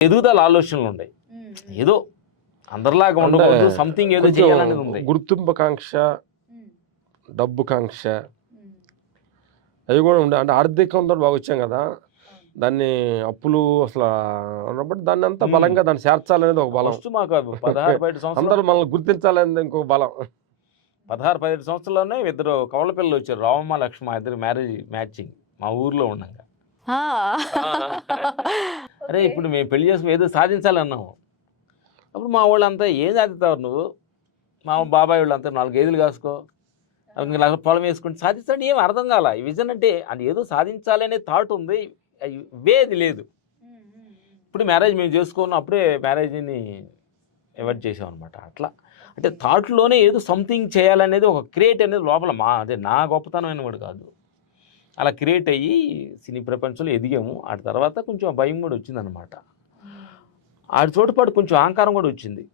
ఎదుగుదల ఆలోచనలు ఉన్నాయి. ఏదో అందరిలాగా ఉండకూడదు సంథింగ్ ఏదో చేయాలనేది ఉంది. గుర్తింపు కాంక్ష డబ్బు కాంక్ష అవి కూడా ఉండే. అంటే ఆర్థికంతో బాగా వచ్చాం కదా దాన్ని అప్పులు అసలు ఉన్నప్పుడు దాన్ని అంతా. బలంగా దాన్ని చేర్చాలనేది ఒక బలం. మాకు అందరూ మనల్ని గుర్తించాలనేది ఇంకొక బలం. పదహారు పదిహేడు సంవత్సరాల్లోనే ఇద్దరు కవల పిల్లలు వచ్చారు. రామమ్మ లక్ష్మ ఇద్దరు మ్యారేజ్ మ్యాచింగ్. మా ఊర్లో ఉండగా. అరే ఇప్పుడు మేము పెళ్ళి చేసుకుని ఏదో సాధించాలన్నాము. అప్పుడు మా వాళ్ళంతా ఏం సాధిస్తావు నువ్వు? మా బాబాయ్ వాళ్ళంతా నాలుగు గేదెలు కాసుకో. నాకు పొలం వేసుకుంటే సాధిస్తాడు ఏం అర్థం కాల. ఈ విజన్ అంటే అది ఏదో సాధించాలి అనే థాట్ ఉంది. వేది లేదు. ఇప్పుడు మ్యారేజ్ మేము చేసుకున్న అప్పుడే మ్యారేజ్ని ఎవైట్ చేసాం అనమాట అట్లా. అంటే థాట్లోనే ఏదో సంథింగ్ చేయాలనేది ఒక క్రియేట్ అనేది లోపల మా అదే నా గొప్పతనమైన వాడు కాదు. అలా క్రియేట్ అయ్యి సినీ ప్రపంచంలో ఎదిగాము. ఆ తర్వాత కొంచెం భయం కూడా వచ్చిందనమాట ఆడి చోటుపాటు కొంచెం అహంకారం కూడా వచ్చింది.